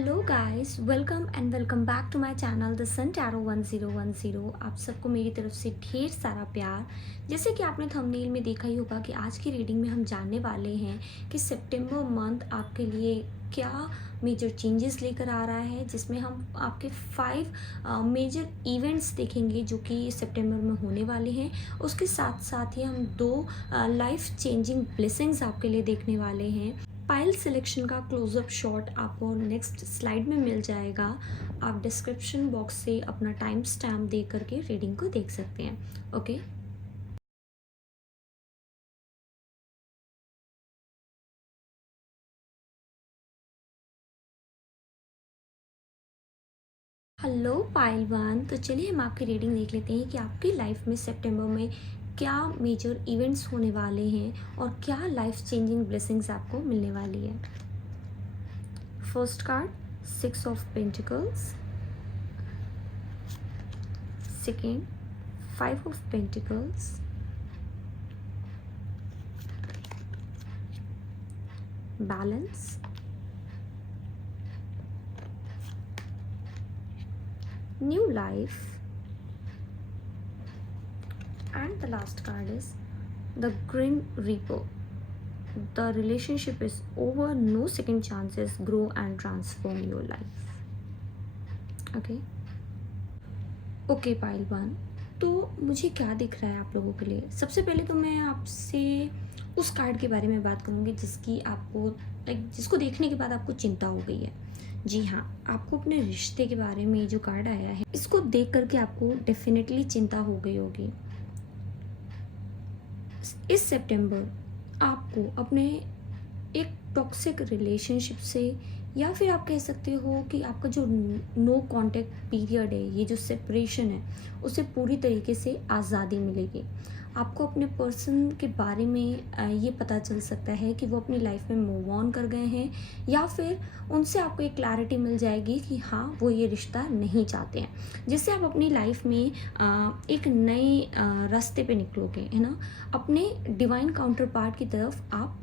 Hello guys, welcome and welcome back to my channel the sun tarot 1010। आप सबको मेरी तरफ से ढेर सारा प्यार। जैसे कि आपने थंबनेल में देखा ही होगा कि आज की रीडिंग में हम जानने वाले हैं कि सितंबर मंथ आपके लिए क्या मेजर चेंजेस लेकर आ रहा है, जिसमें हम आपके 5 मेजर इवेंट्स देखेंगे जो कि सितंबर में होने वाले हैं। उसके साथ साथ ही हम 2 लाइफ चेंजिंग ब्लेसिंग्स आपके लिए देखने वाले हैं। फाइल सिलेक्शन का क्लोजअप शॉट आपको नेक्स्ट स्लाइड में मिल जाएगा। आप डिस्क्रिप्शन बॉक्स से अपना टाइम स्टैम्प दे करके रीडिंग को देख सकते हैं। Okay, hello pile one. तो चलिए हम आपकी रीडिंग देख लेते हैं कि आपकी लाइफ में सितंबर में क्या मेजर इवेंट्स होने वाले हैं और क्या लाइफ चेंजिंग ब्लेसिंग्स आपको मिलने वाली है। First card 6 of pentacles, second 5 of pentacles, balance, new life, and the last card is the Grim Reaper. The relationship is over, no second chances, grow and transform your life. Okay, pile one. तो मुझे क्या दिख रहा है आप लोगों के लिए। सबसे पहले तो मैं आपसे उस कार्ड के बारे में बात करूँगी जिसकी आपको जिसको देखने के बाद आपको चिंता हो गई है। जी हाँ, आपको अपने रिश्ते के बारे में जो कार्ड आया है इसको देख करके आपको डेफिनेटली चिंता हो गई होगी। इस सितंबर आपको अपने एक टॉक्सिक रिलेशनशिप से, या फिर आप कह सकते हो कि आपका जो नो कांटेक्ट पीरियड है, ये जो सेपरेशन है, उससे पूरी तरीके से आज़ादी मिलेगी। आपको अपने पर्सन के बारे में ये पता चल सकता है कि वो अपनी लाइफ में मूव ऑन कर गए हैं, या फिर उनसे आपको एक क्लैरिटी मिल जाएगी कि हाँ वो ये रिश्ता नहीं चाहते हैं, जिससे आप अपनी लाइफ में एक नए रास्ते पे निकलोगे, है ना। अपने डिवाइन काउंटर पार्ट की तरफ आप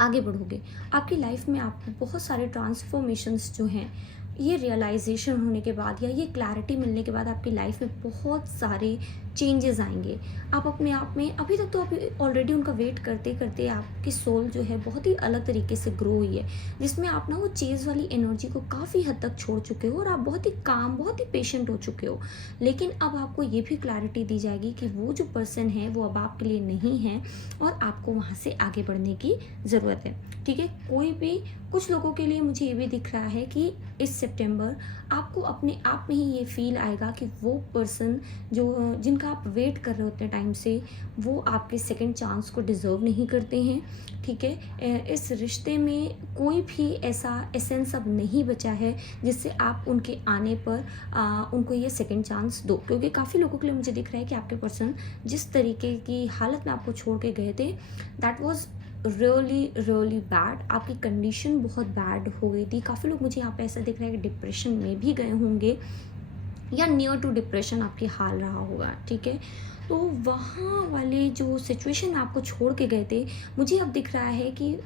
आगे बढ़ोगे। आपकी लाइफ में आपको बहुत सारे ट्रांसफॉर्मेशंस जो हैं, ये रियलाइजेशन होने के बाद या ये क्लैरिटी मिलने के बाद आपकी लाइफ में बहुत सारे चेंजेस आएंगे। आप अपने आप में अभी तक तो अभी ऑलरेडी उनका वेट करते करते आपकी सोल जो है बहुत ही अलग तरीके से ग्रो हुई है, जिसमें आप ना वो चेज़ वाली एनर्जी को काफ़ी हद तक छोड़ चुके हो और आप बहुत ही काम, बहुत ही पेशेंट हो चुके हो। लेकिन अब आपको ये भी क्लैरिटी दी जाएगी कि वो जो पर्सन है वो अब आपके लिए नहीं है और आपको वहाँ से आगे बढ़ने की ज़रूरत है। ठीक है, कोई भी, कुछ लोगों के लिए मुझे ये भी दिख रहा है कि इस सितंबर आपको अपने आप में ही ये फील आएगा कि वो पर्सन जो जिनका आप वेट कर रहे होते हैं टाइम से, वो आपके सेकंड चांस को डिज़र्व नहीं करते हैं। ठीक है, इस रिश्ते में कोई भी ऐसा एसेंस अब नहीं बचा है जिससे आप उनके आने पर उनको ये सेकंड चांस दो, क्योंकि काफ़ी लोगों के लिए मुझे दिख रहा है कि आपके पर्सन जिस तरीके की हालत में आपको छोड़ के गए थे, दैट वॉज रियली बैड। आपकी कंडीशन बहुत बैड हो गई थी। काफ़ी लोग, मुझे यहाँ पे ऐसा दिख रहा है कि डिप्रेशन में भी गए होंगे या नियर टू डिप्रेशन आपकी हाल रहा होगा। ठीक है, तो वहाँ वाले जो सिचुएशन आपको छोड़ के गए थे, मुझे अब दिख रहा है कि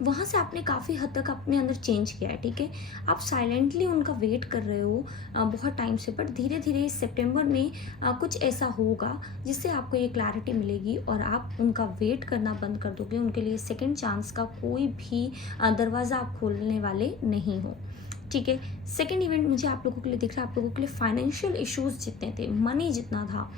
वहाँ से आपने काफ़ी हद तक अपने अंदर चेंज किया है। ठीक है, आप साइलेंटली उनका वेट कर रहे हो बहुत टाइम से, बट धीरे धीरे इस सितंबर में कुछ ऐसा होगा जिससे आपको ये क्लैरिटी मिलेगी और आप उनका वेट करना बंद कर दोगे। उनके लिए सेकंड चांस का कोई भी दरवाज़ा आप खोलने वाले नहीं हो। ठीक है, सेकेंड इवेंट मुझे आप लोगों के लिए दिख रहा है, आप लोगों के लिए फाइनेंशियल इश्यूज जितने थे, मनी जितना था,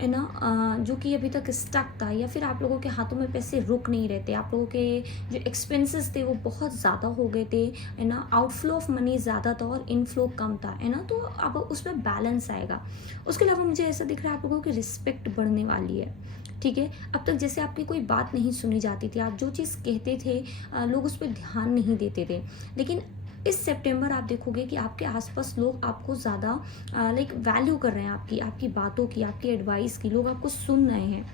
है ना, जो कि अभी तक स्टक था, या फिर आप लोगों के हाथों में पैसे रुक नहीं रहते, आप लोगों के जो एक्सपेंसेस थे वो बहुत ज़्यादा हो गए थे, है ना। आउटफ्लो ऑफ मनी ज़्यादा था और इनफ्लो कम था, है ना। तो अब उसमें बैलेंस आएगा। उसके अलावा मुझे ऐसा दिख रहा है आप लोगों की रिस्पेक्ट बढ़ने वाली है। ठीक है, अब तक जैसे आपकी कोई बात नहीं सुनी जाती थी, आप जो चीज़ कहते थे लोग उस पर ध्यान नहीं देते थे, लेकिन इस सितंबर आप देखोगे कि आपके आसपास लोग आपको ज़्यादा वैल्यू कर रहे हैं, आपकी आपकी बातों की, आपकी एडवाइस की, लोग आपको सुन रहे हैं।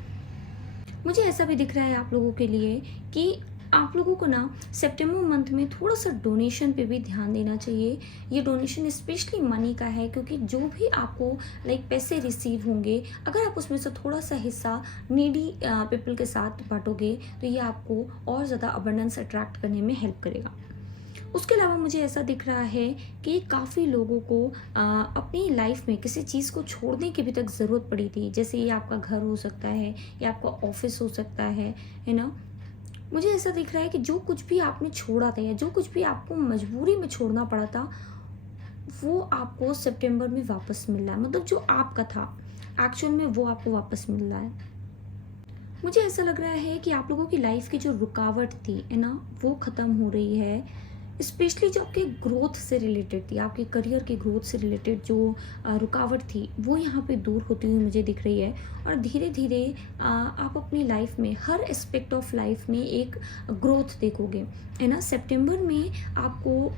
मुझे ऐसा भी दिख रहा है आप लोगों के लिए कि आप लोगों को ना सितंबर मंथ में थोड़ा सा डोनेशन पे भी ध्यान देना चाहिए। ये डोनेशन स्पेशली मनी का है, क्योंकि जो भी आपको पैसे रिसीव होंगे, अगर आप उसमें से थोड़ा सा हिस्सा नीडी पीपल के साथ बांटोगे तो ये आपको और ज़्यादा अबंडेंस अट्रैक्ट करने में हेल्प करेगा। उसके अलावा मुझे ऐसा दिख रहा है कि काफ़ी लोगों को अपनी लाइफ में किसी चीज़ को छोड़ने की भी तक ज़रूरत पड़ी थी। जैसे ये आपका घर हो सकता है या आपका ऑफ़िस हो सकता है ना? मुझे ऐसा दिख रहा है कि जो कुछ भी आपने छोड़ा था या जो कुछ भी आपको मजबूरी में छोड़ना पड़ा था, वो आपको सितंबर में वापस मिल रहा है। मतलब जो आपका था, एक्चुअल में वो आपको वापस मिल रहा है। मुझे ऐसा लग रहा है कि आप लोगों की लाइफ की जो रुकावट थी, है ना, वो ख़त्म हो रही है। स्पेशली जो आपके ग्रोथ से रिलेटेड थी, आपके करियर के ग्रोथ से रिलेटेड जो रुकावट थी, वो यहाँ पे दूर होती हुई मुझे दिख रही है। और धीरे-धीरे आप अपनी लाइफ में हर एस्पेक्ट ऑफ लाइफ में एक ग्रोथ देखोगे, है ना। सितंबर में आपको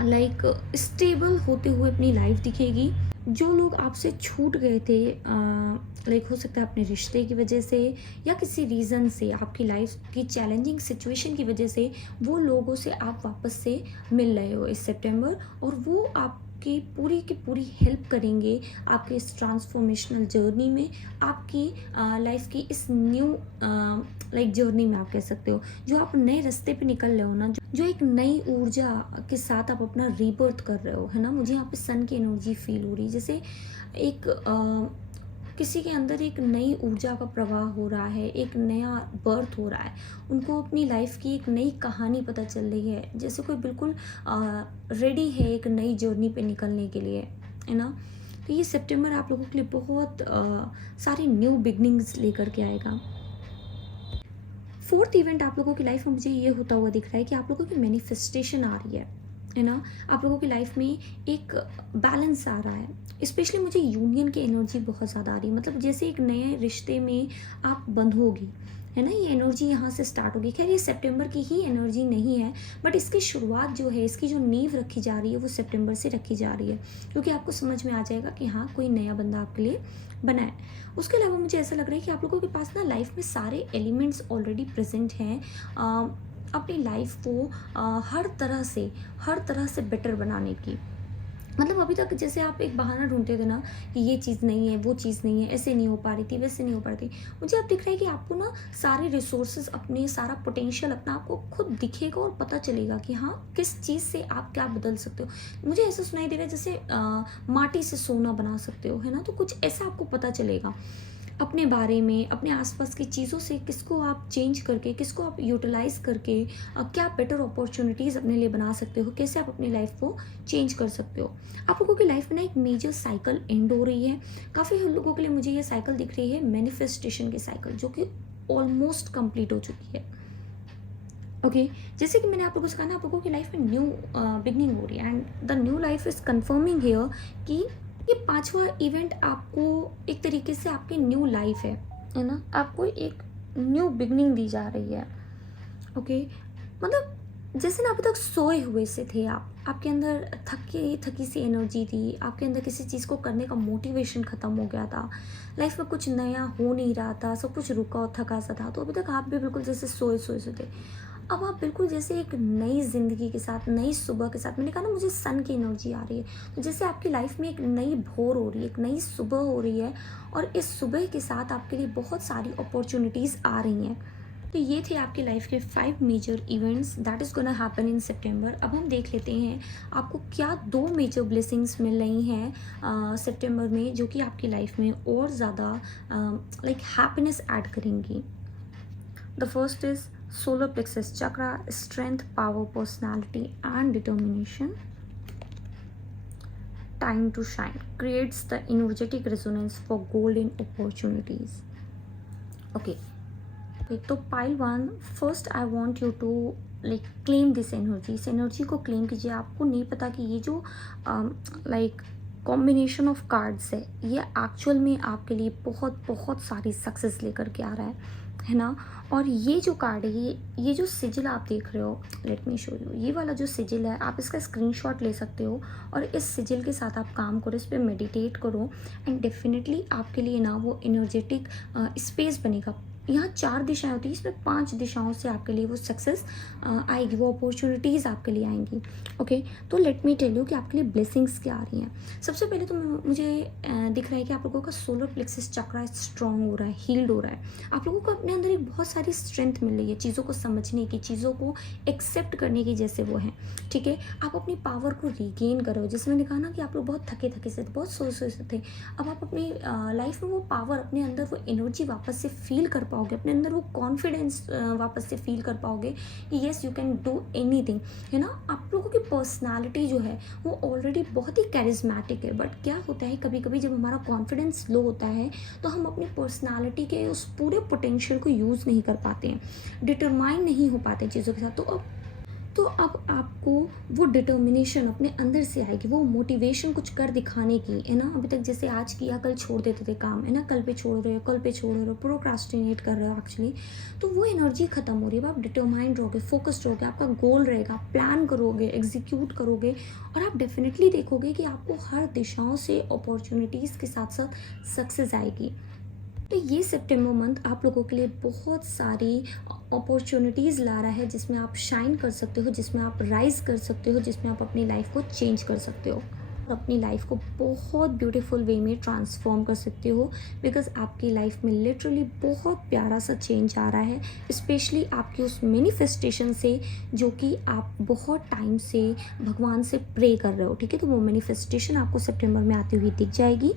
लाइक स्टेबल होते हुए अपनी लाइफ दिखेगी। जो लोग आपसे छूट गए थे, लाइक हो सकता है अपने रिश्ते की वजह से या किसी रीज़न से, आपकी लाइफ की चैलेंजिंग सिचुएशन की वजह से, वो लोगों से आप वापस से मिल रहे हो इस सितंबर। और वो आपकी पूरी की पूरी हेल्प करेंगे आपके इस ट्रांसफॉर्मेशनल जर्नी में, आपकी लाइफ की इस न्यू लाइक जर्नी में, आप कह सकते हो। जो आप नए रास्ते पे निकल रहे हो ना, जो एक नई ऊर्जा के साथ आप अपना रीबर्थ कर रहे हो, है ना। मुझे यहाँ पे सन की एनर्जी फील हो रही है, जैसे एक किसी के अंदर एक नई ऊर्जा का प्रवाह हो रहा है, एक नया बर्थ हो रहा है। उनको अपनी लाइफ की एक नई कहानी पता चल रही है, जैसे कोई बिल्कुल रेडी है एक नई जर्नी पे निकलने के लिए, है ना। तो ये सितंबर आप लोगों के लिए बहुत सारी न्यू बिगनिंग्स लेकर के आएगा। फोर्थ इवेंट आप लोगों की लाइफ में मुझे ये होता हुआ दिख रहा है कि आप लोगों की मैनिफेस्टेशन आ रही है ना। आप लोगों की लाइफ में एक बैलेंस आ रहा है। स्पेशली मुझे यूनियन की एनर्जी बहुत ज़्यादा आ रही है, मतलब जैसे एक नए रिश्ते में आप बंधोगी, है ना। ये एनर्जी यहाँ से स्टार्ट होगी। खैर ये सितंबर की ही एनर्जी नहीं है, बट इसकी शुरुआत जो है, इसकी जो नींव रखी जा रही है, वो सितंबर से रखी जा रही है, क्योंकि आपको समझ में आ जाएगा कि हाँ, कोई नया बंदा आपके लिए बना है। उसके अलावा मुझे ऐसा लग रहा है कि आप लोगों के पास ना लाइफ में सारे एलिमेंट्स ऑलरेडी प्रेजेंट हैं अपनी लाइफ को हर तरह से बेटर बनाने की। मतलब अभी तक जैसे आप एक बहाना ढूंढते थे ना कि ये चीज़ नहीं है, वो चीज़ नहीं है, ऐसे नहीं हो पा रही थी, वैसे नहीं हो पा रही थी, मुझे अब दिख रहा है कि आपको ना सारे रिसोर्सेज अपने, सारा पोटेंशियल अपना आपको खुद दिखेगा और पता चलेगा कि हाँ, किस चीज़ से आप क्या बदल सकते हो। मुझे ऐसा सुनाई दे रहा है जैसे माटी से सोना बना सकते हो, है ना। तो कुछ ऐसा आपको पता चलेगा अपने बारे में, अपने आसपास की चीज़ों से, किसको आप चेंज करके, किसको आप यूटिलाइज करके क्या बेटर अपॉर्चुनिटीज़ अपने लिए बना सकते हो, कैसे आप अपनी लाइफ को चेंज कर सकते हो। आप लोगों की लाइफ में ना एक मेजर साइकिल एंड हो रही है। काफ़ी लोगों के लिए मुझे ये साइकिल दिख रही है, मैनिफेस्टेशन की साइकिल, जो कि ऑलमोस्ट कंप्लीट हो चुकी है। ओके जैसे कि मैंने आप लोगों से कहा ना, आप लोगों की लाइफ में न्यू बिगनिंग हो रही है, and the new life is confirming here कि ये पांचवा इवेंट आपको एक तरीके से आपकी न्यू लाइफ है ना। आपको एक न्यू बिगनिंग दी जा रही है। ओके मतलब जैसे ना अभी तक सोए हुए से थे आप, आपके अंदर थकी थकी सी एनर्जी थी, आपके अंदर किसी चीज़ को करने का मोटिवेशन ख़त्म हो गया था, लाइफ में कुछ नया हो नहीं रहा था, सब कुछ रुका और थका सा था। तो अभी तक आप भी बिल्कुल जैसे सोए सोए से थे। अब आप बिल्कुल जैसे एक नई ज़िंदगी के साथ, नई सुबह के साथ, मैंने कहा ना मुझे सन की एनर्जी आ रही है, तो जैसे आपकी लाइफ में एक नई भोर हो रही है, एक नई सुबह हो रही है, और इस सुबह के साथ आपके लिए बहुत सारी अपॉर्चुनिटीज़ आ रही हैं। तो ये थे आपकी लाइफ के 5 major events that is gonna happen in September. अब हम देख लेते हैं आपको क्या 2 मेजर ब्लेसिंग्स मिल रही हैं सितंबर में, जो कि आपकी लाइफ में और ज़्यादा लाइक हैप्पीनेस ऐड करेंगी। The first is solar plexus chakra, strength, power, personality and determination. Time to shine creates the energetic resonance for golden opportunities. Okay, तो pile 1, first I want you to like claim this energy. इस energy को claim कीजिए। आपको नहीं पता कि ये जो लाइक कॉम्बिनेशन ऑफ कार्ड्स है, ये एक्चुअल में आपके लिए बहुत बहुत सारी सक्सेस लेकर के आ रहा है ना। और ये जो कार्ड है, ये जो सिजिल आप देख रहे हो, लेट मी शो यू, ये वाला जो सिजिल है, आप इसका स्क्रीनशॉट ले सकते हो और इस सिजिल के साथ आप काम करो, इस पर मेडिटेट करो, एंड डेफिनेटली आपके लिए ना वो एनर्जेटिक स्पेस बनेगा, यहाँ 4 दिशाएँ होती हैं, इसमें 5 दिशाओं से आपके लिए वो सक्सेस आएगी, वो अपॉर्च्युनिटीज़ आपके लिए आएँगी। ओके, तो लेट मी टेल यू कि आपके लिए ब्लेसिंग्स क्या आ रही हैं। सबसे पहले तो मुझे दिख रहा है कि आप लोगों का सोलर प्लेक्सस चक्रा स्ट्रॉन्ग हो रहा है, हील्ड हो रहा है। आप लोगों को अपने अंदर एक बहुत सारी स्ट्रेंथ मिल रही है, चीज़ों को समझने की, चीज़ों को एक्सेप्ट करने की, जैसे वो हैं, ठीक है। आप अपनी पावर को रिगेन करो, जैसे मैंने कहा ना कि आप लोग बहुत थके-थके से थे, बहुत सोए-सोए से थे। अब आप अपनी लाइफ में वो पावर, अपने अंदर वो एनर्जी वापस से फील कर पाओगे, अपने अंदर वो कॉन्फिडेंस वापस से फील कर पाओगे कि yes you can do anything, है ना। आप लोगों की पर्सनालिटी जो है वो ऑलरेडी बहुत ही कैरिज्मेटिक है, बट क्या होता है कभी कभी जब हमारा कॉन्फिडेंस लो होता है तो हम अपनी पर्सनालिटी के उस पूरे पोटेंशियल को यूज़ नहीं कर पाते हैं, डिटरमाइन नहीं हो पाते चीज़ों के साथ। तो अब आपको वो डिटर्मिनेशन अपने अंदर से आएगी, वो मोटिवेशन कुछ कर दिखाने की, है ना। अभी तक जैसे आज किया कल छोड़ देते थे काम, है ना, कल पे छोड़ रहे हो, कल पे छोड़ रहे हो, प्रोक्रास्टिनेट कर रहे हो एक्चुअली, तो वो एनर्जी खत्म हो रही है। अब आप डिटरमाइंड रहोगे, फोकस्ड रहोगे, आपका गोल रहेगा, प्लान करोगे, एग्जीक्यूट करोगे, और आप डेफिनेटली देखोगे कि आपको हर दिशाओं से अपॉर्चुनिटीज़ के साथ साथ सक्सेस आएगी। तो ये सितंबर मंथ आप लोगों के लिए बहुत सारी अपॉर्चुनिटीज़ ला रहा है, जिसमें आप शाइन कर सकते हो, जिसमें आप राइज कर सकते हो, जिसमें आप अपनी लाइफ को चेंज कर सकते हो और अपनी लाइफ को बहुत ब्यूटीफुल वे में ट्रांसफॉर्म कर सकते हो। बिकॉज आपकी लाइफ में लिटरली बहुत प्यारा सा चेंज आ रहा है, स्पेशली आपकी उस मैनिफेस्टेशन से जो कि आप बहुत टाइम से भगवान से प्रे कर रहे हो, ठीक है। तो वो मैनिफेस्टेशन आपको सितंबर में आती हुई दिख जाएगी।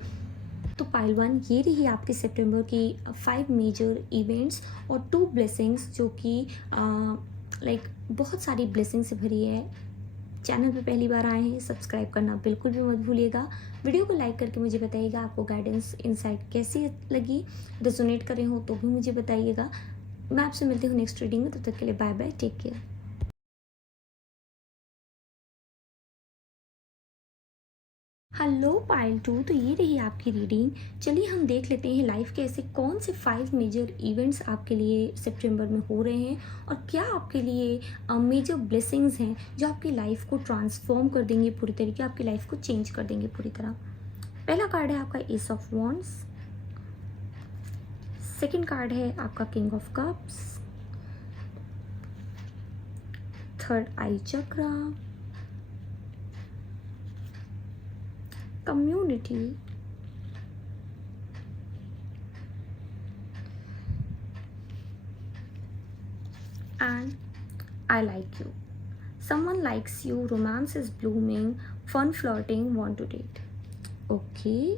तो पाइल वन, ये रही आपके सितंबर की 5 मेजर इवेंट्स और 2 ब्लेसिंग्स, जो कि लाइक बहुत सारी ब्लेसिंग्स से भरी है। चैनल पे पहली बार आए हैं, सब्सक्राइब करना बिल्कुल भी मत भूलिएगा। वीडियो को लाइक करके मुझे बताइएगा आपको गाइडेंस इनसाइट कैसी लगी, रेजोनेट कर रहे हो तो भी मुझे बताइएगा। मैं आपसे मिलती हूँ नेक्स्ट रीडिंग में, तब तक के लिए bye bye, take care. Hello pile two, तो ये रही आपकी रीडिंग। चलिए हम देख लेते हैं लाइफ के ऐसे कौन से 5 मेजर इवेंट्स आपके लिए सितंबर में हो रहे हैं और क्या आपके लिए मेजर ब्लेसिंग्स हैं जो आपकी लाइफ को ट्रांसफॉर्म कर देंगे पूरी तरीके, आपकी लाइफ को चेंज कर देंगे पूरी तरह। पहला कार्ड है आपका S of wands, second card है आपका king of cups, third I chakra, community, and I like you. Someone likes you, romance is blooming, fun flirting, want to date. Okay.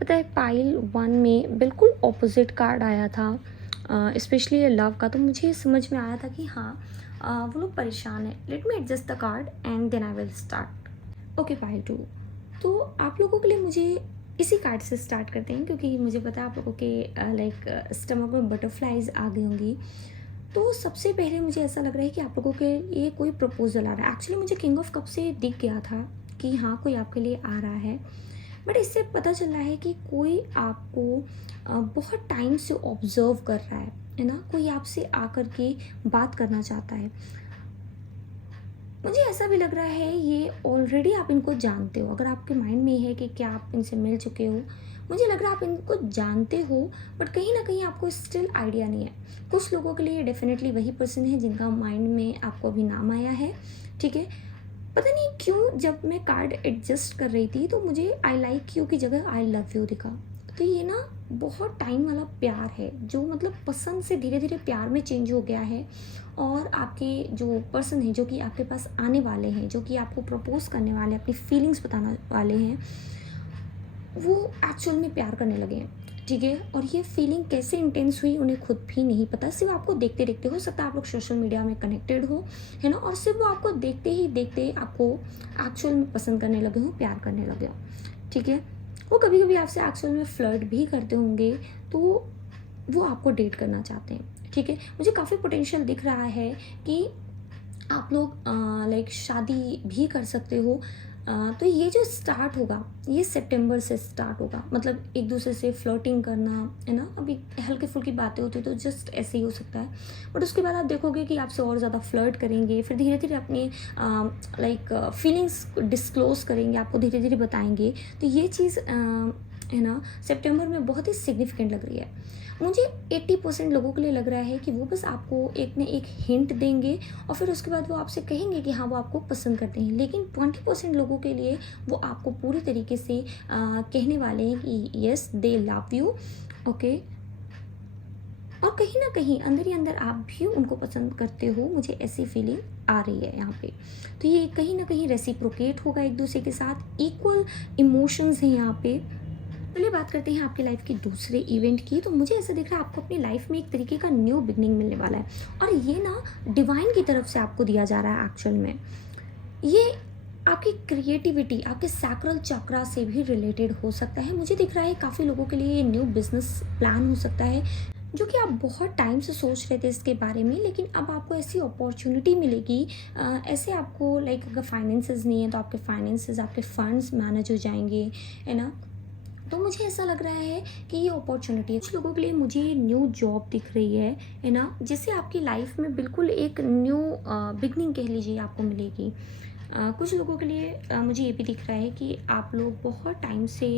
पता है पाइल 1 में बिल्कुल ऑपोजिट कार्ड आया था, specially love का, तो मुझे समझ में आया था कि हाँ वो लोग परेशान है। Let me adjust the card and then I will start. Okay pile 2, तो आप लोगों के लिए मुझे इसी कार्ड से स्टार्ट करते हैं, क्योंकि मुझे पता है आप लोगों के लाइक स्टमक में बटरफ्लाइज आ गई होंगी। तो सबसे पहले मुझे ऐसा लग रहा है कि आप लोगों के लिए कोई प्रपोजल आ रहा है। एक्चुअली मुझे किंग ऑफ कप से दिख गया था कि हाँ कोई आपके लिए आ रहा है, बट इससे पता चल रहा है कि कोई आपको बहुत टाइम से ऑब्जर्व कर रहा है ना, कोई आपसे आकर के बात करना चाहता है। मुझे ऐसा भी लग रहा है ये ऑलरेडी आप इनको जानते हो, अगर आपके माइंड में है कि क्या आप इनसे मिल चुके हो, मुझे लग रहा है आप इनको जानते हो, बट कहीं ना कहीं आपको स्टिल आइडिया नहीं है। कुछ लोगों के लिए डेफिनेटली वही पर्सन है जिनका माइंड में आपको अभी नाम आया है, ठीक है। पता नहीं क्यों जब मैं कार्ड एडजस्ट कर रही थी तो मुझे आई लाइक यू की जगह आई लव यू दिखा। तो ये ना बहुत टाइम वाला प्यार है, जो मतलब पसंद से धीरे धीरे प्यार में चेंज हो गया है। और आपके जो पर्सन है जो कि आपके पास आने वाले हैं, जो कि आपको प्रपोज करने वाले हैं, अपनी फीलिंग्स बताने वाले हैं, वो एक्चुअल में प्यार करने लगे हैं, ठीक है। और ये फीलिंग कैसे इंटेंस हुई उन्हें खुद भी नहीं पता, सिर्फ आपको देखते देखते, हो सकता है आप लोग सोशल मीडिया में कनेक्टेड हो, है ना, और सिर्फ वो आपको देखते ही देखते आपको एक्चुअल में पसंद करने लगे हो, प्यार करने लगे हो, ठीक है। वो कभी कभी आपसे एक्चुअल में फ्लर्ट भी करते होंगे, तो वो आपको डेट करना चाहते हैं, ठीक है। मुझे काफ़ी पोटेंशियल दिख रहा है कि आप लोग लाइक शादी भी कर सकते हो। तो ये जो स्टार्ट होगा ये सितंबर से स्टार्ट होगा, मतलब एक दूसरे से फ्लर्टिंग करना, है ना। अभी हल्की फुल्की बातें होती तो जस्ट ऐसे ही हो सकता है, बट उसके बाद आप देखोगे कि आपसे और ज़्यादा फ्लर्ट करेंगे, फिर धीरे धीरे अपनी लाइक फीलिंग्स डिस्क्लोज करेंगे, आपको धीरे धीरे बताएंगे। तो ये चीज़ है ना, सितंबर में बहुत ही सिग्निफिकेंट लग रही है। मुझे 80% लोगों के लिए लग रहा है कि वो बस आपको एक न एक हिंट देंगे और फिर उसके बाद वो आपसे कहेंगे कि हाँ वो आपको पसंद करते हैं, लेकिन 20% लोगों के लिए वो आपको पूरी तरीके से कहने वाले हैं कि yes they love you, okay. और कहीं ना कहीं अंदर ही अंदर आप भी उनको पसंद करते हो, मुझे ऐसी फीलिंग आ रही है यहाँ पे। तो ये कहीं ना कहीं रेसिप्रोकेट होगा एक दूसरे के साथ, इक्वल इमोशंस हैं यहाँ पे। चलिए बात करते हैं आपकी लाइफ के दूसरे इवेंट की। तो मुझे ऐसा दिख रहा है आपको अपनी लाइफ में एक तरीके का न्यू बिगनिंग मिलने वाला है, और ये ना डिवाइन की तरफ से आपको दिया जा रहा है एक्चुअल में। ये आपकी क्रिएटिविटी, आपके सैक्रल चक्रा से भी रिलेटेड हो सकता है। मुझे दिख रहा है काफ़ी लोगों के लिए ये न्यू बिजनेस प्लान हो सकता है, जो कि आप बहुत टाइम से सोच रहे थे इसके बारे में, लेकिन अब आपको ऐसी अपॉर्चुनिटी मिलेगी। ऐसे आपको लाइक अगर फाइनेंसेस नहीं है तो आपके फाइनेंसेस, आपके फंड्स मैनेज हो जाएंगे, है ना। तो मुझे ऐसा लग रहा है कि ये अपॉर्चुनिटी है कुछ लोगों के लिए। मुझे न्यू जॉब दिख रही है ना, जिससे आपकी लाइफ में बिल्कुल एक न्यू बिगनिंग कह लीजिए आपको मिलेगी। कुछ लोगों के लिए मुझे ये भी दिख रहा है कि आप लोग बहुत टाइम से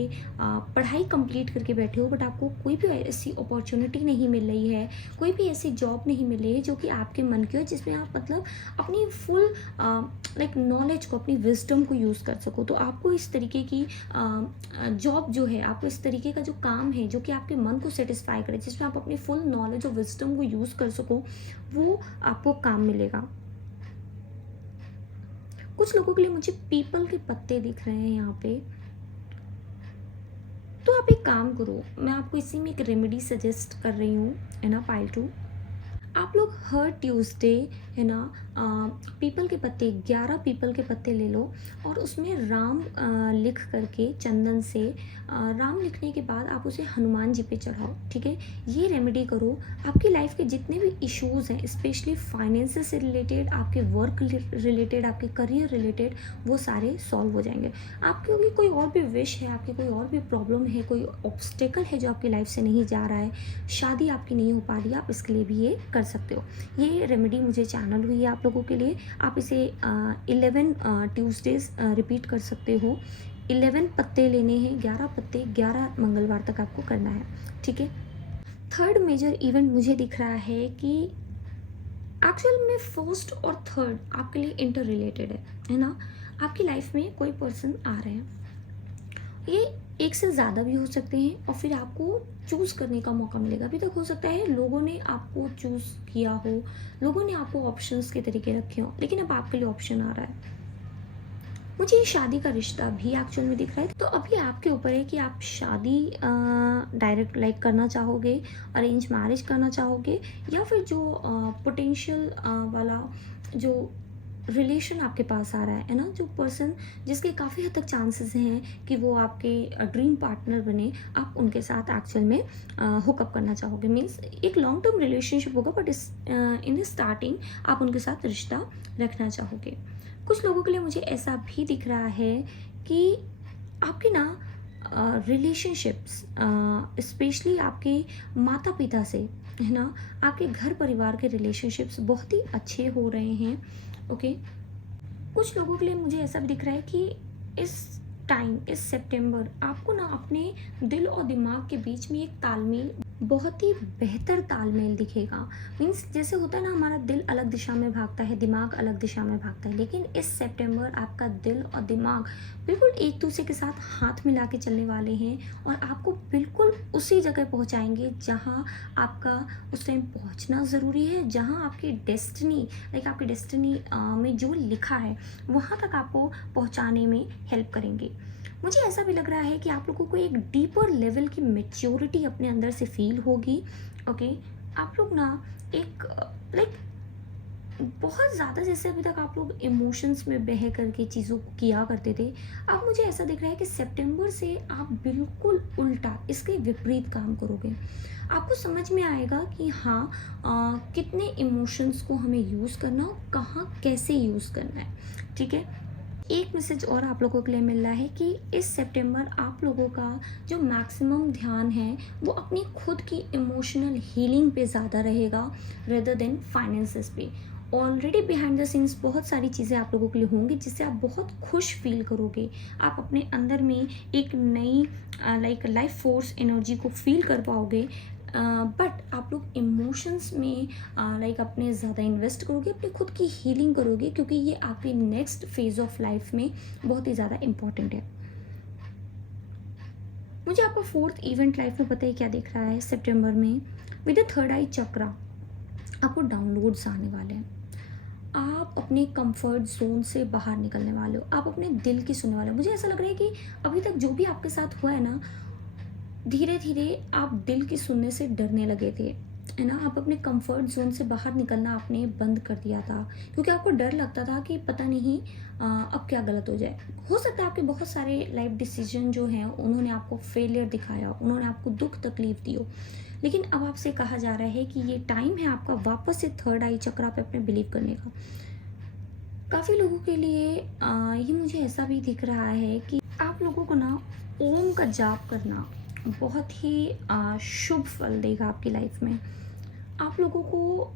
पढ़ाई कंप्लीट करके बैठे हो, बट आपको कोई भी ऐसी अपॉर्चुनिटी नहीं मिल रही है, कोई भी ऐसी जॉब नहीं मिल रही है जो कि आपके मन की हो, जिसमें आप मतलब अपनी फुल लाइक नॉलेज को, अपनी विजडम को यूज़ कर सको। तो आपको इस तरीके की जॉब जो है, आपको इस तरीके का जो काम है जो कि आपके मन को सेटिस्फाई करे, जिसमें आप अपनी फुल नॉलेज और विजडम को यूज़ कर सको, वो आपको काम मिलेगा। कुछ लोगों के लिए मुझे पीपल के पत्ते दिख रहे हैं यहाँ पे। तो आप एक काम करो, मैं आपको इसी में एक रेमेडी सजेस्ट कर रही हूँ, है ना, पाइल टू। आप लोग हर ट्यूसडे, है ना, पीपल के पत्ते, 11 पीपल के पत्ते ले लो और उसमें राम लिख करके चंदन से, राम लिखने के बाद आप उसे हनुमान जी पे चढ़ाओ, ठीक है। ये रेमेडी करो, आपकी लाइफ के जितने भी इश्यूज़ हैं, स्पेशली फाइनेंस से रिलेटेड, आपके वर्क रिलेटेड, आपके करियर रिलेटेड, वो सारे सॉल्व हो जाएंगे। आपकी कोई और भी विश है, आपकी कोई और भी प्रॉब्लम है, कोई ऑब्स्टेकल है जो आपकी लाइफ से नहीं जा रहा है, शादी आपकी नहीं हो पा रही है, आप इसके लिए भी ये कर सकते हो। ये रेमेडी मुझे चैनल हुई है आप लोगों के लिए। आप इसे 11 ट्यूसडेज रिपीट कर सकते हो। 11 पत्ते लेने हैं, 11 पत्ते 11 मंगलवार तक आपको करना है, ठीक है। थर्ड मेजर इवेंट मुझे दिख रहा है कि एक्चुअल में फर्स्ट और थर्ड आपके लिए इंटर रिलेटेड है ना। आपकी लाइफ में कोई पर्सन आ रहे हैं, ये एक से ज़्यादा भी हो सकते हैं, और फिर आपको चूज़ करने का मौका मिलेगा। अभी तक हो सकता है लोगों ने आपको चूज़ किया हो, लोगों ने आपको ऑप्शंस के तरीके रखे हो, लेकिन अब आपके लिए ऑप्शन आ रहा है। मुझे ये शादी का रिश्ता भी एक्चुअल में दिख रहा है। तो अभी आपके ऊपर है कि आप शादी डायरेक्ट लाइक करना चाहोगे, अरेंज मैरिज करना चाहोगे, या फिर जो पोटेंशियल वाला जो रिलेशन आपके पास आ रहा है ना, जो पर्सन जिसके काफ़ी हद तक चांसेस हैं कि वो आपके ड्रीम पार्टनर बने, आप उनके साथ एक्चुअल में हुकअप करना चाहोगे। मीन्स एक लॉन्ग टर्म रिलेशनशिप होगा, बट इन द स्टार्टिंग आप उनके साथ रिश्ता रखना चाहोगे। कुछ लोगों के लिए मुझे ऐसा भी दिख रहा है कि आपके ना रिलेशनशिप्स, स्पेशली आपके माता पिता से, है ना, आपके घर परिवार के रिलेशनशिप्स बहुत ही अच्छे हो रहे हैं, ओके। कुछ लोगों के लिए मुझे ऐसा भी दिख रहा है कि इस टाइम, इस सितंबर, आपको ना अपने दिल और दिमाग के बीच में एक तालमेल, बहुत ही बेहतर तालमेल दिखेगा। मीन्स जैसे होता है ना, हमारा दिल अलग दिशा में भागता है, दिमाग अलग दिशा में भागता है, लेकिन इस सितंबर आपका दिल और दिमाग बिल्कुल एक दूसरे के साथ हाथ मिला के चलने वाले हैं, और आपको बिल्कुल उसी जगह पहुंचाएंगे जहां आपका उस टाइम पहुंचना ज़रूरी है, जहां आपकी डेस्टिनी, लाइक आपकी डेस्टिनी में जो लिखा है वहां तक आपको पहुंचाने में हेल्प करेंगे। मुझे ऐसा भी लग रहा है कि आप लोगों को एक डीपर लेवल की मैच्योरिटी अपने अंदर से फील होगी, ओके। आप लोग ना एक लाइक बहुत ज़्यादा, जैसे अभी तक आप लोग इमोशंस में बह करके चीज़ों को किया करते थे, अब मुझे ऐसा दिख रहा है कि सितंबर से आप बिल्कुल उल्टा, इसके विपरीत काम करोगे। आपको समझ में आएगा कि हाँ कितने इमोशंस को हमें यूज़ करना और कहाँ कैसे यूज़ करना है, ठीक है। एक मैसेज और आप लोगों के लिए मिल रहा है कि इस सितंबर आप लोगों का जो मैक्सिमम ध्यान है वो अपनी खुद की इमोशनल हीलिंग पे ज़्यादा रहेगा, रेदर देन फाइनेंसेस पे। ऑलरेडी बिहाइंड द सीन्स बहुत सारी चीज़ें आप लोगों के लिए होंगी जिससे आप बहुत खुश फील करोगे। आप अपने अंदर में एक नई लाइक लाइफ फोर्स एनर्जी को फील कर पाओगे। बट आप लोग इमोशंस में लाइक अपने ज़्यादा इन्वेस्ट करोगे, अपनी खुद की हीलिंग करोगे, क्योंकि ये आपके नेक्स्ट फेज ऑफ लाइफ में बहुत ही ज़्यादा इम्पॉर्टेंट है। मुझे आपका फोर्थ इवेंट लाइफ में पता है क्या दिख रहा है सितंबर में, विद द थर्ड आई चक्रा आपको डाउनलोड्स आने वाले हैं। आप अपने कंफर्ट जोन से बाहर निकलने वाले हो, आप अपने दिल की सुनने वाले हो। मुझे ऐसा लग रहा है कि अभी तक जो भी आपके साथ हुआ है ना, धीरे धीरे आप दिल की सुनने से डरने लगे थे, है ना। आप अपने कंफर्ट जोन से बाहर निकलना आपने बंद कर दिया था, क्योंकि आपको डर लगता था कि पता नहीं अब क्या गलत हो जाए। हो सकता है आपके बहुत सारे लाइफ डिसीजन जो हैं उन्होंने आपको फेलियर दिखाया, उन्होंने आपको दुख तकलीफ दी हो, लेकिन अब आपसे कहा जा रहा है कि ये टाइम है आपका वापस से थर्ड आई चक्रा पे अपने बिलीव करने का। काफ़ी लोगों के लिए ये मुझे ऐसा भी दिख रहा है कि आप लोगों को ना ओम का जाप करना बहुत ही शुभ फल देगा आपकी लाइफ में। आप लोगों को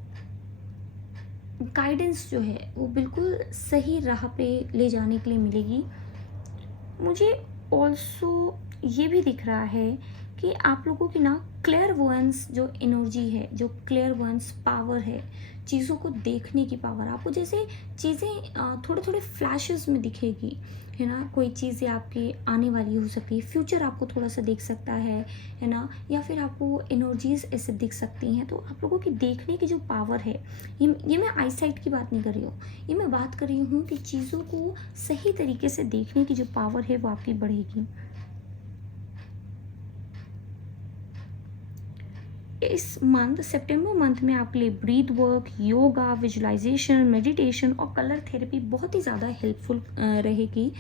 गाइडेंस जो है वो बिल्कुल सही राह पे ले जाने के लिए मिलेगी। मुझे ऑल्सो ये भी दिख रहा है कि आप लोगों की ना क्लेयरवॉयंस जो एनर्जी है, जो क्लेयरवॉयंस पावर है, चीज़ों को देखने की पावर, आपको जैसे चीज़ें थोड़े थोड़े फ्लैशेस में दिखेगी, है ना। कोई चीज़ें आपके आने वाली हो सकती है, फ्यूचर आपको थोड़ा सा दिख सकता है ना, या फिर आपको एनर्जीज ऐसे दिख सकती हैं। तो आप लोगों की देखने की जो पावर है, ये मैं आई साइट की बात नहीं कर रही हूँ, ये मैं बात कर रही हूँ कि चीज़ों को सही तरीके से देखने की जो पावर है वो आपकी बढ़ेगी। इस मंथ सितंबर मंथ में आपके लिए breath work, yoga, visualisation, meditation और कलर थेरेपी बहुत ही ज़्यादा हेल्पफुल रहेगी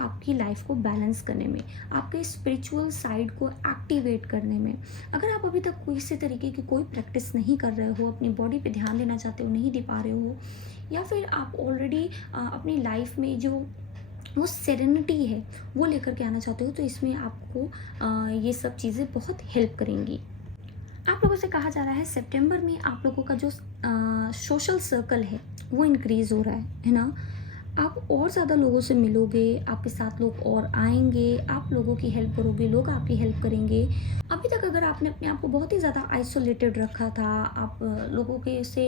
आपकी लाइफ को बैलेंस करने में, आपके स्पिरिचुअल साइड को एक्टिवेट करने में। अगर आप अभी तक किसी तरीके की कोई प्रैक्टिस नहीं कर रहे हो, अपनी बॉडी पे ध्यान देना चाहते हो, नहीं दे पा रहे हो, या फिर आप ऑलरेडी अपनी लाइफ में जो वो सेरेनिटी है वो लेकर के आना चाहते हो, तो इसमें आपको ये सब चीज़ें बहुत हेल्प करेंगी। आप लोगों से कहा जा रहा है सितंबर में आप लोगों का जो सोशल सर्कल है वो इंक्रीज़ हो रहा है ना। आप और ज़्यादा लोगों से मिलोगे, आपके साथ लोग और आएंगे, आप लोगों की हेल्प करोगे, लोग आपकी हेल्प करेंगे। अभी तक अगर आपने अपने आप को बहुत ही ज़्यादा आइसोलेटेड रखा था, आप लोगों के से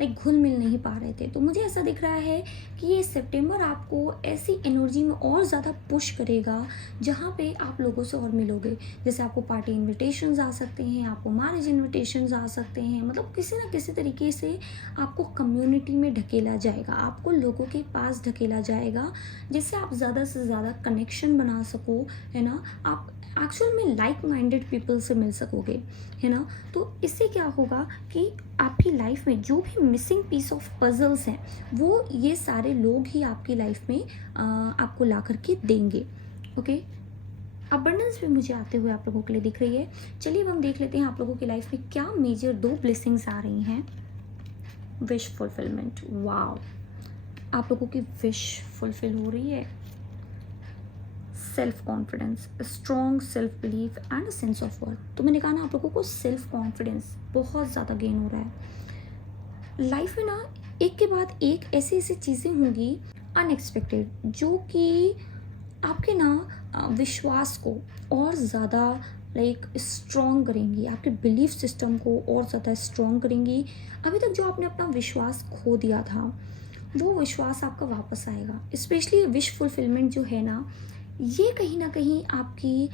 लाइक घुल मिल नहीं पा रहे थे, तो मुझे ऐसा दिख रहा है कि ये सितंबर आपको ऐसी एनर्जी में और ज़्यादा पुश करेगा जहाँ पे आप लोगों से और मिलोगे। जैसे आपको पार्टी इन्विटेशंस आ सकते हैं, आपको मैरिज इन्विटेशंस आ सकते हैं, मतलब किसी ना किसी तरीके से आपको कम्युनिटी में ढकेला जाएगा, आपको लोगों के पास ढकेला जाएगा, जिससे आप ज़्यादा से ज़्यादा कनेक्शन बना सको, है ना। आप एक्चुअल में लाइक माइंडेड पीपल से मिल सकोगे, है ना। तो इससे क्या होगा कि आपकी लाइफ में जो भी मिसिंग पीस ऑफ पजल्स हैं वो ये सारे लोग ही आपकी लाइफ में आपको ला करके देंगे। ओके, अबंडेंस भी मुझे आते हुए आप लोगों के लिए दिख रही है। चलिए अब हम देख लेते हैं आप लोगों की लाइफ में क्या मेजर 2 ब्लेसिंग्स आ रही हैं। विश फुलफिलमेंट, वाओ, आप लोगों की विश फुलफिल हो रही है। Self confidence, strong self belief and sense of worth. तो मैंने कहा ना आप लोगों को सेल्फ कॉन्फिडेंस बहुत ज़्यादा गेन हो रहा है। लाइफ में ना एक के बाद एक ऐसी ऐसी चीज़ें होंगी अनएक्सपेक्टेड, जो कि आपके ना विश्वास को और ज़्यादा लाइक स्ट्रॉन्ग करेंगी, आपके बिलीफ सिस्टम को और ज़्यादा स्ट्रॉन्ग करेंगी। अभी तक जो आपने अपना विश्वास खो दिया था वो विश्वास आपका वापस आएगा। स्पेशली विश फुलफिलमेंट जो है ना, ये कहीं ना कहीं आपकी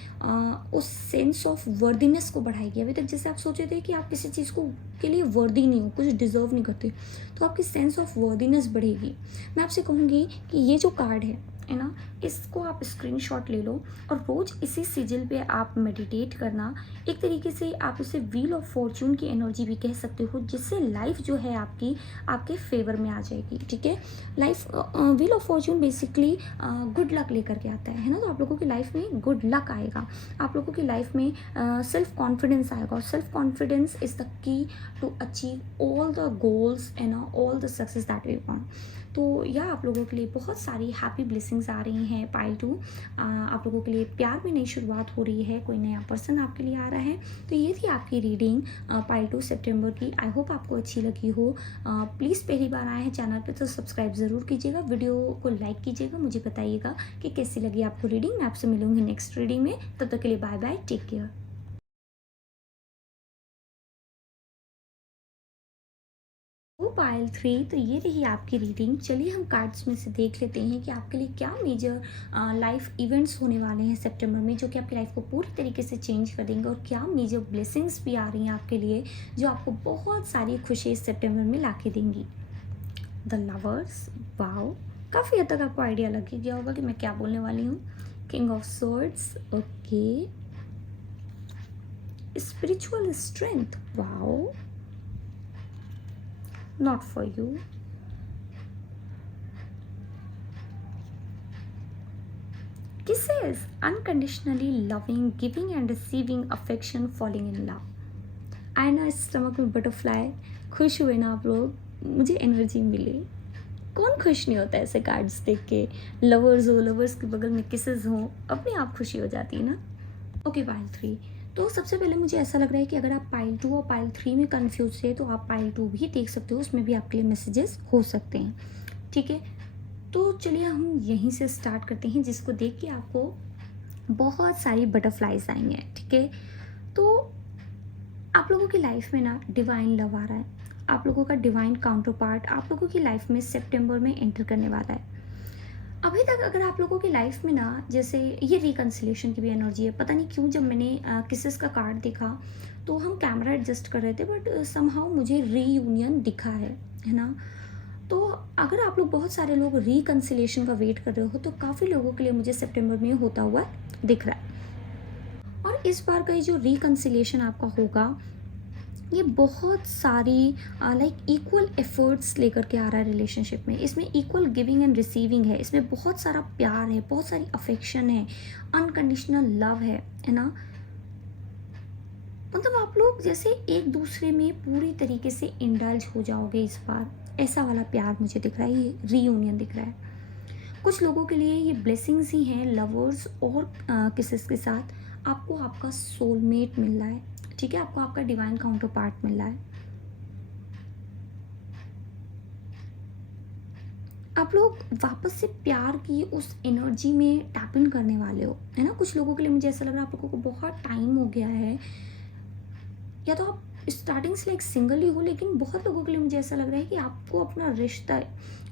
उस सेंस ऑफ वर्दीनेस को बढ़ाएगी। अभी तक जैसे आप सोचे थे कि आप किसी चीज़ को के लिए वर्दी नहीं हो, कुछ डिज़र्व नहीं करते, तो आपकी सेंस ऑफ वर्दीनेस बढ़ेगी। मैं आपसे कहूँगी कि ये जो कार्ड है ना, इसको आप स्क्रीनशॉट ले लो और रोज़ इसी सिजिल पे आप मेडिटेट करना। एक तरीके से आप इसे व्हील ऑफ फॉर्चून की एनर्जी भी कह सकते हो, जिससे लाइफ जो है आपकी आपके फेवर में आ जाएगी। ठीक है, life wheel of Fortune basically good luck लेकर के आता है ना। तो आप लोगों की लाइफ में गुड लक आएगा, आप लोगों की लाइफ में सेल्फ कॉन्फिडेंस आएगा, और self confidence is the key to achieve all the goals and all the success that we want. तो या आप लोगों के लिए बहुत सारी हैप्पी ब्लेसिंग्स आ रही हैं पाइल 2। आप लोगों के लिए प्यार में नई शुरुआत हो रही है, कोई नया पर्सन आपके लिए आ रहा है। तो ये थी आपकी रीडिंग पाइल 2 सितंबर की। आई होप आपको अच्छी लगी हो। प्लीज़ पहली बार आए हैं चैनल पे तो सब्सक्राइब ज़रूर कीजिएगा, वीडियो को लाइक कीजिएगा, मुझे बताइएगा कि कैसी लगी आपको रीडिंग। मैं आपसे मिलूंगी नेक्स्ट रीडिंग में, तब तक के लिए bye bye, take care. Pile 3, तो ये रही आपकी रीडिंग। चलिए हम कार्ड्स में से देख लेते हैं कि आपके लिए क्या मेजर लाइफ इवेंट्स होने वाले हैं सितंबर में, जो कि आपकी लाइफ को पूरी तरीके से चेंज कर देंगे, और क्या मेजर ब्लेसिंग्स भी आ रही हैं आपके लिए जो आपको बहुत सारी खुशी सितंबर में ला के देंगी। द लवर्स, वाओ, काफ़ी हद तक आपको आइडिया लग ही गया होगा कि मैं क्या बोलने वाली हूँ। King of swords, okay. Spiritual strength, wow, not for you. Kisses, unconditionally loving, giving and receiving affection, falling in love. आए ना स्टमक में बटरफ्लाई, खुश हुए ना आप लोग, मुझे एनर्जी मिली। कौन खुश नहीं होता ऐसे कार्ड्स देख के। लवर्स हो, लवर्स के बगल में किसेस हो, अपने आप खुशी हो जाती है ना। ओके, पाइल 3, तो सबसे पहले मुझे ऐसा लग रहा है कि अगर आप पाइल 2 और पाइल 3 में कंफ्यूज थे तो आप पाइल 2 भी देख सकते हो, उसमें भी आपके लिए मैसेजेस हो सकते हैं। ठीक है, तो चलिए हम यहीं से स्टार्ट करते हैं, जिसको देख के आपको बहुत सारी बटरफ्लाइज आएंगे। ठीक है, तो आप लोगों की लाइफ में ना डिवाइन लव आ रहा है। आप लोगों का डिवाइन काउंटर पार्ट आप लोगों की लाइफ में सितंबर में एंटर करने वाला है। अभी तक अगर आप लोगों की लाइफ में ना, जैसे ये रिकन्सिलेशन की भी एनर्जी है। पता नहीं क्यों जब मैंने किसेस का कार्ड देखा तो हम कैमरा एडजस्ट कर रहे थे, बट समहाउ मुझे रीयूनियन दिखा है ना। तो अगर आप लोग, बहुत सारे लोग रिकन्सिलेशन का वेट कर रहे हो, तो काफ़ी लोगों के लिए मुझे सितंबर में होता हुआ दिख रहा है। और इस बार का ये जो रिकन्सिलेशन आपका होगा, ये बहुत सारी लाइक इक्वल एफर्ट्स लेकर के आ रहा है रिलेशनशिप में। इसमें इक्वल गिविंग एंड रिसीविंग है, इसमें बहुत सारा प्यार है, बहुत सारी अफेक्शन है, अनकंडीशनल लव है ना। मतलब आप लोग जैसे एक दूसरे में पूरी तरीके से इंडल्ज हो जाओगे इस बार, ऐसा वाला प्यार मुझे दिख रहा है, ये रीयूनियन दिख रहा है। कुछ लोगों के लिए ये ब्लेसिंग्स ही हैं, लवर्स और किसेस के साथ आपको आपका सोलमेट मिल रहा है। ठीक है, आपको आपका डिवाइन काउंटर पार्ट मिल रहा है। आप लोग वापस से प्यार की उस एनर्जी में टैप इन करने वाले हो, है ना। कुछ लोगों के लिए मुझे ऐसा लग रहा है आप लोगों को बहुत टाइम हो गया है, या तो आप स्टार्टिंग से लाइक सिंगल ही हो, लेकिन बहुत लोगों के लिए मुझे ऐसा लग रहा है कि आपको अपना रिश्ता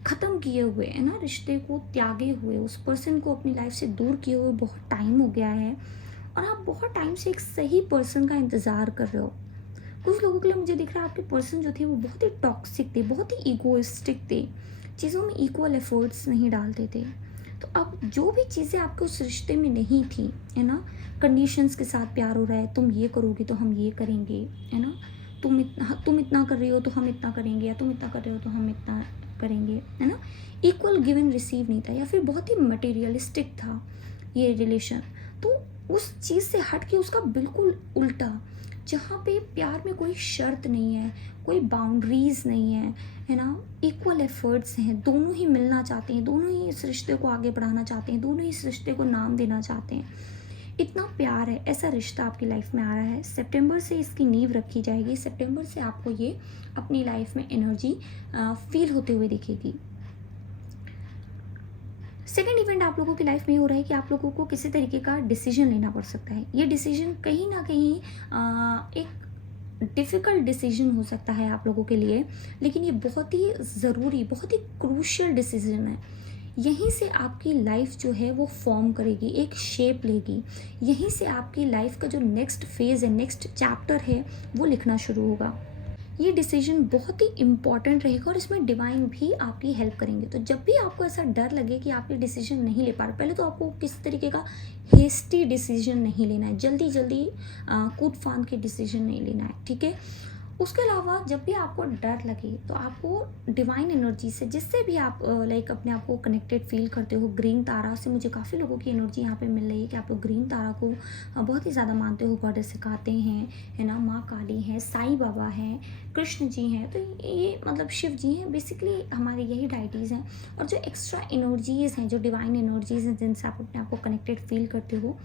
ख़त्म किए हुए, है ना, रिश्ते को त्यागे हुए, उस पर्सन को अपनी लाइफ से दूर किए हुए बहुत टाइम हो गया है, और आप बहुत टाइम से एक सही पर्सन का इंतज़ार कर रहे हो। कुछ लोगों के लिए मुझे दिख रहा है आपके पर्सन जो थे वो बहुत ही टॉक्सिक थे, बहुत ही ईगोइस्टिक थे, चीज़ों में इक्वल एफर्ट्स नहीं डालते थे। तो अब जो भी चीज़ें आपके उस रिश्ते में नहीं थी, है ना, कंडीशंस के साथ प्यार हो रहा है, तुम ये करोगी तो हम ये करेंगे, है ना, तुम इतना कर रही हो तो हम इतना करेंगे, या तुम इतना कर रहे हो तो हम इतना करेंगे, है ना। इक्वल गिव एंड रिसीव नहीं था, या फिर बहुत ही मटेरियलिस्टिक था ये रिलेशन। तो उस चीज़ से हट के उसका बिल्कुल उल्टा, जहाँ पे प्यार में कोई शर्त नहीं है, कोई बाउंड्रीज नहीं है ना, इक्वल एफर्ट्स हैं, दोनों ही मिलना चाहते हैं, दोनों ही इस रिश्ते को आगे बढ़ाना चाहते हैं, दोनों ही इस रिश्ते को नाम देना चाहते हैं। इतना प्यार है, ऐसा रिश्ता आपकी लाइफ में आ रहा है। सितंबर से इसकी नींव रखी जाएगी, सितंबर से आपको ये अपनी लाइफ में एनर्जी फील होते हुए दिखेगी। सेकेंड इवेंट आप लोगों की लाइफ में हो रहा है कि आप लोगों को किसी तरीके का डिसीजन लेना पड़ सकता है। ये डिसीजन कहीं ना कहीं एक डिफ़िकल्ट डिसीजन हो सकता है आप लोगों के लिए, लेकिन ये बहुत ही ज़रूरी, बहुत ही क्रूशियल डिसीजन है। यहीं से आपकी लाइफ जो है वो फॉर्म करेगी, एक शेप लेगी। यहीं से आपकी लाइफ का जो नेक्स्ट फेज़ है, नेक्स्ट चैप्टर है, वो लिखना शुरू होगा। ये डिसीजन बहुत ही इम्पॉर्टेंट रहेगा, और इसमें डिवाइन भी आपकी हेल्प करेंगे। तो जब भी आपको ऐसा डर लगे कि आप ये डिसीजन नहीं ले पा रहे, पहले तो आपको किसी तरीके का हेस्टी डिसीजन नहीं लेना है, जल्दी जल्दी कूद फांद के डिसीजन नहीं लेना है। ठीक है, उसके अलावा जब भी आपको डर लगे तो आपको डिवाइन एनर्जी से, जिससे भी आप लाइक अपने आप को कनेक्टेड फील करते हो, ग्रीन तारा से मुझे काफ़ी लोगों की एनर्जी यहाँ पे मिल रही है कि आप लोग ग्रीन तारा को बहुत ही ज़्यादा मानते हो, गॉडेस सिखाते हैं, है ना, माँ काली हैं, साईं बाबा हैं, कृष्ण जी हैं, तो ये मतलब शिव जी हैं, बेसिकली हमारे यही डाइटीज़ हैं। और जो एक्स्ट्रा एनर्जीज़ हैं, जो डिवाइन एनर्जीज़ हैं जिनसे आप अपने आप को कनेक्टेड फील करते हो,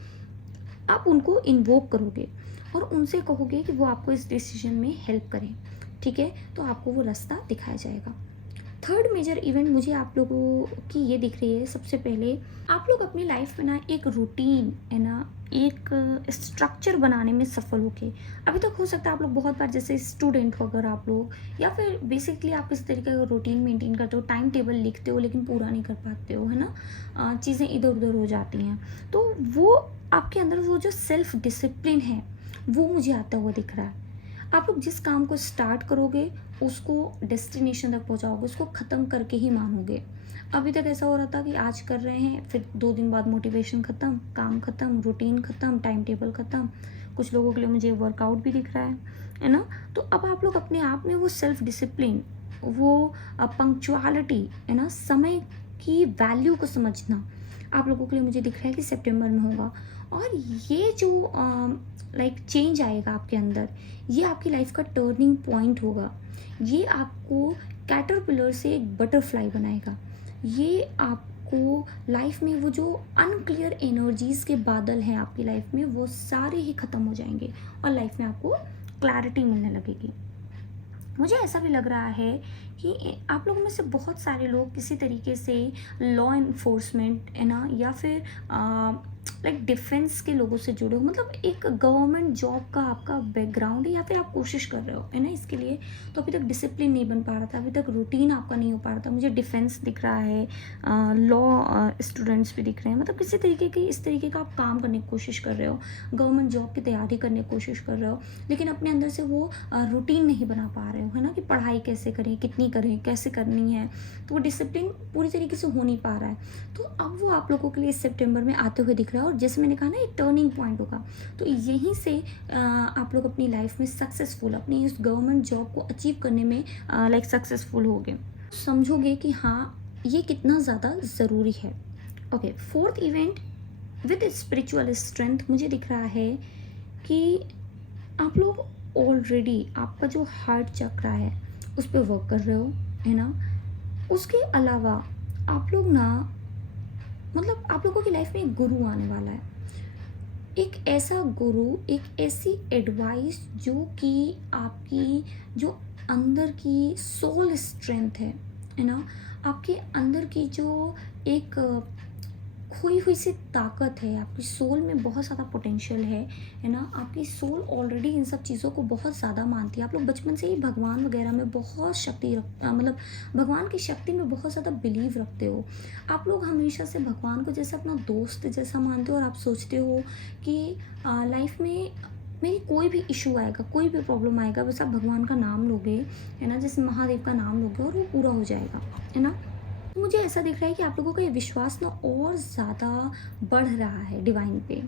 आप उनको इन्वोक करोगे और उनसे कहोगे कि वो आपको इस डिसीजन में हेल्प करें, ठीक है, तो आपको वो रास्ता दिखाया जाएगा। थर्ड मेजर इवेंट मुझे आप लोगों की ये दिख रही है। सबसे पहले आप लोग अपनी लाइफ में ना एक रूटीन, है ना, एक स्ट्रक्चर बनाने में सफल होके, अभी तक हो सकता है आप लोग बहुत बार, जैसे स्टूडेंट हो अगर आप लोग, या फिर बेसिकली आप इस तरीके का रूटीन मेंटेन करते हो, टाइम टेबल लिखते हो लेकिन पूरा नहीं कर पाते हो, है ना, चीज़ें इधर उधर हो जाती हैं, तो वो आपके अंदर वो जो सेल्फ डिसिप्लिन है वो मुझे आता हुआ दिख रहा है। आप लोग जिस काम को स्टार्ट करोगे उसको डेस्टिनेशन तक पहुंचाओगे, उसको ख़त्म करके ही मानोगे। अभी तक ऐसा हो रहा था कि आज कर रहे हैं, फिर 2 दिन बाद मोटिवेशन ख़त्म, काम ख़त्म, रूटीन ख़त्म, टाइम टेबल ख़त्म। कुछ लोगों के लिए मुझे वर्कआउट भी दिख रहा है ना। तो अब आप लोग अपने आप में वो सेल्फ डिसिप्लिन, वो पंक्चुअलिटी, है ना, समय की वैल्यू को समझना आप लोगों के लिए मुझे दिख रहा है कि सितंबर में होगा। और ये जो लाइक चेंज आएगा आपके अंदर, ये आपकी लाइफ का टर्निंग पॉइंट होगा। ये आपको कैटरपिलर से एक बटरफ्लाई बनाएगा। ये आपको लाइफ में वो जो अनक्लियर एनर्जीज़ के बादल हैं आपकी लाइफ में, वो सारे ही ख़त्म हो जाएंगे और लाइफ में आपको क्लैरिटी मिलने लगेगी। मुझे ऐसा भी लग रहा है कि आप लोगों में से बहुत सारे लोग किसी तरीके से लॉ इन्फोर्समेंट, है ना, या फिर लाइक डिफेंस के लोगों से जुड़े हो, मतलब एक गवर्नमेंट जॉब का आपका बैकग्राउंड है, या फिर आप कोशिश कर रहे हो, है ना, इसके लिए। तो अभी तक डिसिप्लिन नहीं बन पा रहा था, अभी तक रूटीन आपका नहीं हो पा रहा था। मुझे डिफेंस दिख रहा है, लॉ स्टूडेंट्स भी दिख रहे हैं, मतलब किसी तरीके की इस तरीके का आप काम करने की कोशिश कर रहे हो, गवर्नमेंट जॉब की तैयारी करने की कोशिश कर रहे हो, लेकिन अपने अंदर से वो रूटीन नहीं बना पा रहे हो, है ना, कि पढ़ाई कैसे करें, कितनी करें, कैसे करनी है, तो वो डिसिप्लिन पूरी तरीके से हो नहीं पा रहा है। तो अब वो आप लोगों के लिए इस सितंबर में आते हुए दिख रहा है, और जैसे मैंने कहा ना, एक टर्निंग पॉइंट होगा। तो यहीं से आप लोग अपनी लाइफ में सक्सेसफुल, अपनी इस गवर्नमेंट जॉब को अचीव करने में लाइक सक्सेसफुल होगे, समझोगे कि हाँ ये कितना ज़्यादा ज़रूरी है। Okay, fourth event with spiritual strength मुझे दिख रहा है कि आप लोग ऑलरेडी आपका जो हार्ट चक्रा है उस पर वर्क कर रहे हो, है ना। उसके अलावा आप लोग ना, मतलब आप लोगों की लाइफ में एक गुरु आने वाला है, एक ऐसा गुरु, एक ऐसी एडवाइस जो कि आपकी जो अंदर की सोल स्ट्रेंथ है ना, आपके अंदर की जो एक खोई हुई सी ताकत है, आपकी सोल में बहुत ज़्यादा पोटेंशियल है ना। आपकी सोल ऑलरेडी इन सब चीज़ों को बहुत ज़्यादा मानती है। आप लोग बचपन से ही भगवान वगैरह में बहुत मतलब भगवान की शक्ति में बहुत ज़्यादा बिलीव रखते हो। आप लोग हमेशा से भगवान को जैसे अपना दोस्त जैसा मानते हो, और आप सोचते हो कि लाइफ में मेरी कोई भी इशू आएगा, कोई भी प्रॉब्लम आएगा, बस आप भगवान का नाम लोगे, है ना, जैसे महादेव का नाम लोगे और वो पूरा हो जाएगा, है ना। तो मुझे ऐसा दिख रहा है कि आप लोगों का ये विश्वास ना और ज़्यादा बढ़ रहा है डिवाइन पे,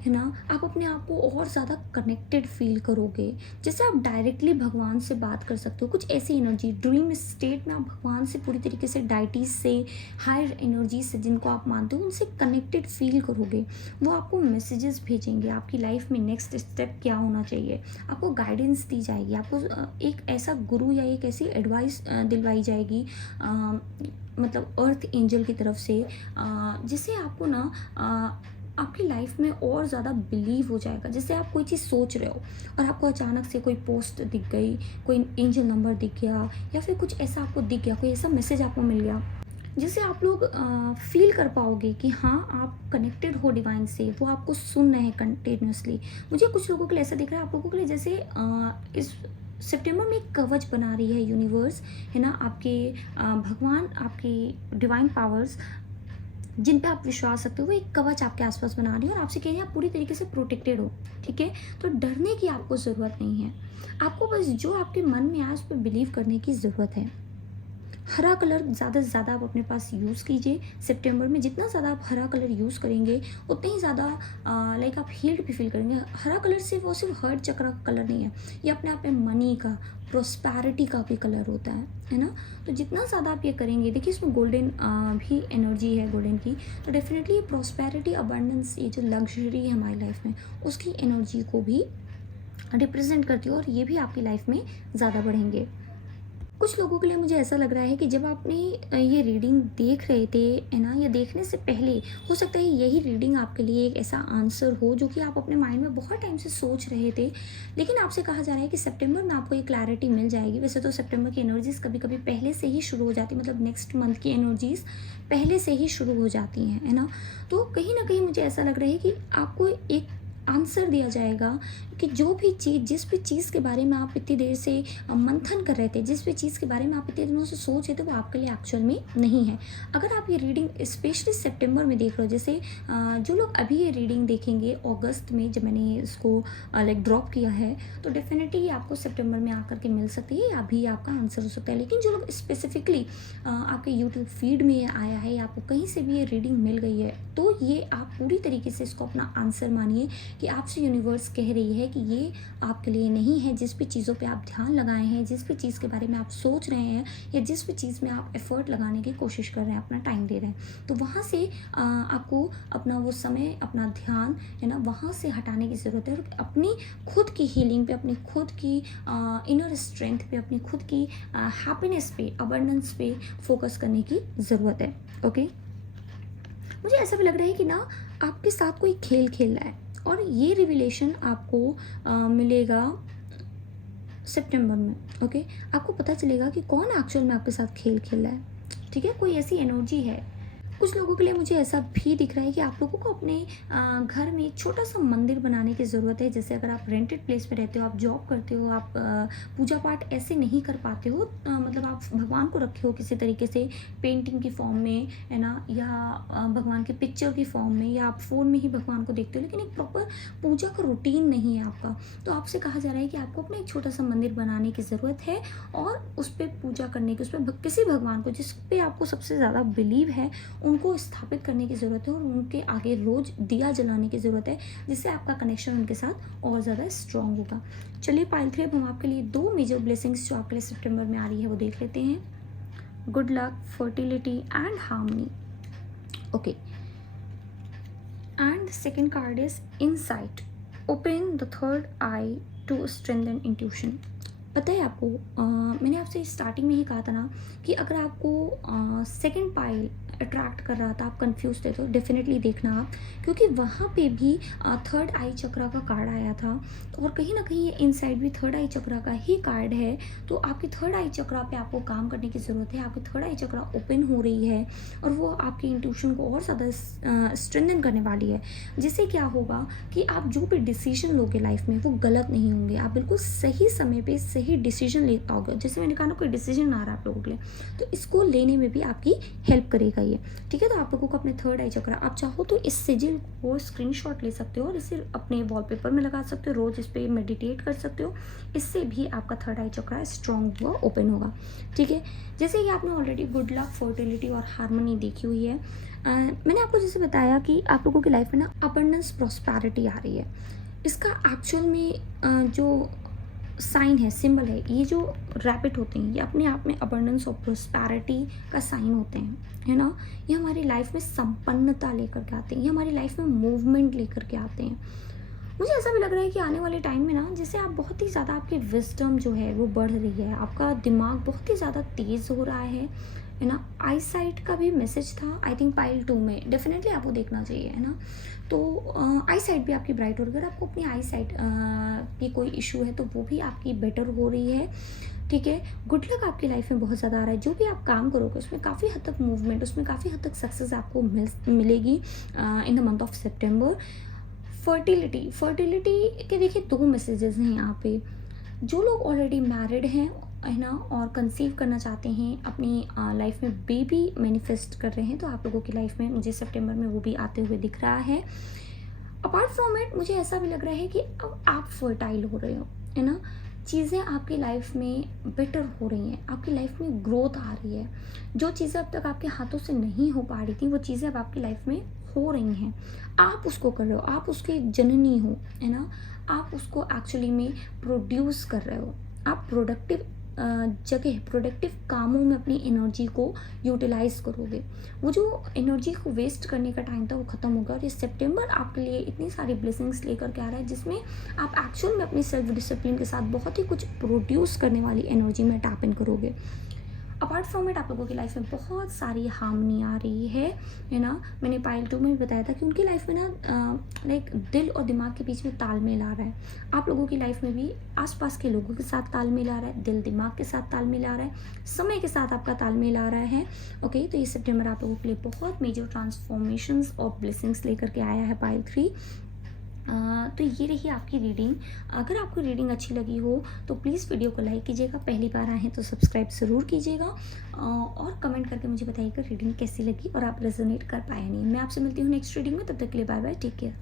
है ना। आप अपने आप को और ज़्यादा कनेक्टेड फील करोगे, जैसे आप डायरेक्टली भगवान से बात कर सकते हो। कुछ ऐसी एनर्जी ड्रीम स्टेट में आप भगवान से पूरी तरीके से, डाइटीज से, हायर एनर्जी से जिनको आप मानते हो, उनसे कनेक्टेड फील करोगे। वो आपको मैसेजेस भेजेंगे, आपकी लाइफ में नेक्स्ट स्टेप क्या होना चाहिए, आपको गाइडेंस दी जाएगी, आपको एक ऐसा गुरु या एक ऐसी एडवाइस दिलवाई जाएगी, मतलब अर्थ एंजल की तरफ से, जिससे आपको ना आपकी लाइफ में और ज़्यादा बिलीव हो जाएगा। जैसे आप कोई चीज़ सोच रहे हो और आपको अचानक से कोई पोस्ट दिख गई, कोई एंजल नंबर दिख गया, या फिर कुछ ऐसा आपको दिख गया, कोई ऐसा मैसेज आपको मिल गया, जिससे आप लोग फील कर पाओगे कि हाँ आप कनेक्टेड हो डिवाइन से, वो आपको सुन रहे हैं कंटिन्यूसली। मुझे कुछ लोगों के लिए ऐसा दिख रहा है, आप लोगों के लिए जैसे इस सितंबर में एक कवच बना रही है यूनिवर्स, है ना। आपके भगवान, आपकी डिवाइन पावर्स जिन पे आप विश्वास रखते हो, वो एक कवच आपके आसपास बना रही है और आपसे कह रही है आप पूरी तरीके से प्रोटेक्टेड हो, ठीक है। तो डरने की आपको ज़रूरत नहीं है, आपको बस जो आपके मन में आए उस पर बिलीव करने की ज़रूरत है। हरा कलर ज़्यादा से ज़्यादा आप अपने पास यूज़ कीजिए सितंबर में। जितना ज़्यादा आप हरा कलर यूज़ करेंगे उतने ही ज़्यादा लाइक आप हील्ड भी फील करेंगे। हरा कलर सिर्फ वो सिर्फ हर्ट चक्र का कलर नहीं है, ये अपने आप में मनी का, प्रोस्पैरिटी का भी कलर होता है ना। तो जितना ज़्यादा आप ये करेंगे, देखिए इसमें गोल्डन भी एनर्जी है गोल्डन की, तो डेफिनेटली ये प्रोस्पैरिटी, अबंडेंस, ये जो लग्जरी है हमारी लाइफ में उसकी एनर्जी को भी रिप्रेजेंट करती है और ये भी आपकी लाइफ में ज़्यादा बढ़ेंगे। कुछ लोगों के लिए मुझे ऐसा लग रहा है कि जब आपने ये रीडिंग देख रहे थे, है ना, या देखने से पहले हो सकता है यही रीडिंग आपके लिए एक ऐसा आंसर हो जो कि आप अपने माइंड में बहुत टाइम से सोच रहे थे, लेकिन आपसे कहा जा रहा है कि सितंबर में आपको ये क्लैरिटी मिल जाएगी। वैसे तो सितंबर की एनर्जीज़ कभी कभी पहले से ही शुरू हो जाती, मतलब नेक्स्ट मंथ की एनर्जीज़ पहले से ही शुरू हो जाती हैं, है ना। तो कहीं ना कहीं मुझे ऐसा लग रहा है कि आपको एक आंसर दिया जाएगा कि जो भी चीज़, जिस भी चीज़ के बारे में आप इतनी देर से मंथन कर रहे थे, जिस भी चीज़ के बारे में आप इतने दिनों से सोच रहे थे, वो आपके लिए एक्चुअल में नहीं है। अगर आप ये रीडिंग स्पेशली सितंबर में देख रहे हो, जैसे जो लोग अभी ये रीडिंग देखेंगे अगस्त में, जब मैंने इसको लाइक ड्रॉप किया है, तो डेफिनेटली आपको सितंबर में आकर के मिल सकती है, या अभी आपका आंसर हो सकता है। लेकिन जो लोग स्पेसिफिकली आपके यूट्यूब फीड में आया है या आपको कहीं से भी ये रीडिंग मिल गई है, तो ये आप पूरी तरीके से इसको अपना आंसर मानिए कि आपसे यूनिवर्स कह रही है कि ये आपके लिए नहीं है। जिस भी चीज़ों पे आप ध्यान लगाए हैं, जिस भी चीज़ के बारे में आप सोच रहे हैं, या जिस भी चीज़ में आप एफर्ट लगाने की कोशिश कर रहे हैं, अपना टाइम दे रहे हैं, तो वहाँ से आपको अपना वो समय, अपना ध्यान, है ना, वहाँ से हटाने की ज़रूरत है और अपनी खुद की हीलिंग पे, अपनी खुद की इनर स्ट्रेंथ पे, अपनी खुद की हैप्पीनेस पे, अबंडेंस पे फोकस करने की ज़रूरत है। ओके, मुझे ऐसा भी लग रहा है कि ना आपके साथ कोई खेल खेल रहा है और ये रिविलेशन आपको मिलेगा सितंबर में। ओके, आपको पता चलेगा कि कौन एक्चुअल में आपके साथ खेल खेल रहा है। ठीक है, कोई ऐसी एनर्जी है। कुछ लोगों के लिए मुझे ऐसा भी दिख रहा है कि आप लोगों को अपने घर में एक छोटा सा मंदिर बनाने की ज़रूरत है। जैसे अगर आप रेंटेड प्लेस में रहते हो, आप जॉब करते हो, आप पूजा पाठ ऐसे नहीं कर पाते हो, मतलब आप भगवान को रखे हो किसी तरीके से पेंटिंग की फॉर्म में, है ना, या भगवान के पिक्चर की फॉर्म में, या आप फ़ोन में ही भगवान को देखते हो, लेकिन एक प्रॉपर पूजा का रूटीन नहीं है आपका, तो आपसे कहा जा रहा है कि आपको अपना एक छोटा सा मंदिर बनाने की ज़रूरत है और उस पर पूजा करने की, उस पर किसी भगवान को जिस पे आपको सबसे ज़्यादा बिलीव है उनको स्थापित करने की ज़रूरत है और उनके आगे रोज़ दिया जलाने की ज़रूरत है, जिससे आपका कनेक्शन उनके साथ और ज़्यादा स्ट्रॉन्ग होगा। चलिए पाइल 3, अब हम आपके लिए 2 मेजर ब्लेसिंग्स जो आपके लिए सितंबर में आ रही है वो देख लेते हैं। Good luck, fertility and harmony. Okay, and second card is insight, open the third eye to strengthen intuition. पता है आपको, मैंने आपसे स्टार्टिंग में ही कहा था ना कि अगर आपको सेकंड पाइल अट्रैक्ट कर रहा था, आप कंफ्यूज थे, तो डेफिनेटली देखना आप, क्योंकि वहाँ पे भी थर्ड आई चक्रा का कार्ड आया था और कहीं ना कहीं ये इनसाइड भी थर्ड आई चक्रा का ही कार्ड है। तो आपकी थर्ड आई चक्रा पे आपको काम करने की ज़रूरत है। आपकी थर्ड आई चक्रा ओपन हो रही है और वो आपकी इंट्यूशन को और ज़्यादा स्ट्रेंथन करने वाली है, जिससे क्या होगा कि आप जो भी डिसीजन लोगे लाइफ में वो गलत नहीं होंगे, आप बिल्कुल सही समय पे सही डिसीजन ले पाओगे। जैसे मैंने कहा ना, कोई डिसीजन आ रहा है आप लोगों के लिए, तो इसको लेने में भी आपकी हेल्प करेगा ये। ठीक है, तो आप लोगों को अपने थर्ड आई चक्रा, आप चाहो तो इस सिजिल को स्क्रीनशॉट ले सकते हो और इसे अपने वॉलपेपर में लगा सकते हो, रोज इस पर मेडिटेट कर सकते हो, इससे भी आपका थर्ड आई चक्रा स्ट्रॉन्ग हुआ, ओपन होगा। ठीक है, जैसे कि आपने ऑलरेडी गुड लक, फर्टिलिटी और हार्मनी देखी हुई है, मैंने आपको जैसे बताया कि आप लोगों की लाइफ में ना अबंडेंस, प्रॉस्पेरिटी आ रही है। इसका एक्चुअल में जो साइन है, सिंबल है, ये जो रैबिट होते हैं, ये अपने आप में अबंडेंस और प्रोस्पैरिटी का साइन होते हैं, है ना। ये हमारी लाइफ में संपन्नता लेकर के आते हैं, ये हमारी लाइफ में मूवमेंट लेकर के आते हैं। मुझे ऐसा भी लग रहा है कि आने वाले टाइम में ना, जैसे आप बहुत ही ज़्यादा, आपकी विजडम जो है वो बढ़ रही है, आपका दिमाग बहुत ही ज़्यादा तेज़ हो रहा है ना। आई साइट का भी मैसेज था आई थिंक पाइल 2 में, डेफिनेटली आपको देखना चाहिए, है ना। तो आई साइट भी आपकी ब्राइट हो रही है। अगर आपको अपनी आई साइट की कोई इशू है तो वो भी आपकी बेटर हो रही है। ठीक है, गुड लक आपकी लाइफ में बहुत ज़्यादा आ रहा है। जो भी आप काम करोगे उसमें काफ़ी हद तक मूवमेंट, उसमें काफ़ी हद तक सक्सेस आपको मिलेगी in the month of September. Fertility के देखिए 2 मैसेजेस हैं यहाँ पे। जो लोग ऑलरेडी मैरिड हैं, है ना, और कंसीव करना चाहते हैं, अपनी लाइफ में बेबी मैनिफेस्ट कर रहे हैं, तो आप लोगों की लाइफ में मुझे सितंबर में वो भी आते हुए दिख रहा है। अपार्ट फ्रॉम इट मुझे ऐसा भी लग रहा है कि अब आप फर्टाइल हो रहे हो, है ना। चीज़ें आपकी लाइफ में बेटर हो रही हैं, आपकी लाइफ में ग्रोथ आ रही है। जो चीज़ें अब तक आपके हाथों से नहीं हो पा रही थी, वो चीज़ें अब आपकी लाइफ में हो रही हैं। आप उसको कर रहे हो, आप उसके जननी हो, है ना? आप उसको एक्चुअली में प्रोड्यूस कर रहे हो। आप प्रोडक्टिव जगह, प्रोडक्टिव कामों में अपनी एनर्जी को यूटिलाइज़ करोगे। वो जो एनर्जी को वेस्ट करने का टाइम था, वो ख़त्म होगा। और ये सितंबर आपके लिए इतनी सारी ब्लेसिंग्स लेकर के आ रहा है, जिसमें आप एक्चुअल में अपनी सेल्फ डिसिप्लिन के साथ बहुत ही कुछ प्रोड्यूस करने वाली एनर्जी में टैप इन करोगे। अपार्ट फ्रॉम इट, आप लोगों की लाइफ में बहुत सारी हार्मनी आ रही है ना? मैंने पाइल 2 में भी बताया था कि उनकी लाइफ में ना लाइक दिल और दिमाग के बीच में तालमेल आ रहा है। आप लोगों की लाइफ में भी आसपास के लोगों के साथ तालमेल आ रहा है, दिल दिमाग के साथ तालमेल आ रहा है, समय के साथ आपका तालमेल आ रहा है। ओके, तो ये सितंबर आप लोगों के लिए बहुत मेजर ट्रांसफॉर्मेशंस और ब्लेसिंग्स लेकर के आया है पाइल 3। तो ये रही आपकी रीडिंग। अगर आपको रीडिंग अच्छी लगी हो तो प्लीज़ वीडियो को लाइक कीजिएगा, पहली बार आए हैं तो सब्सक्राइब ज़रूर कीजिएगा, और कमेंट करके मुझे बताइएगा रीडिंग कैसी लगी और आप रेजोनेट कर पाए नहीं। मैं आपसे मिलती हूँ नेक्स्ट रीडिंग में, तब तक के लिए बाय बाय, टेक केयर।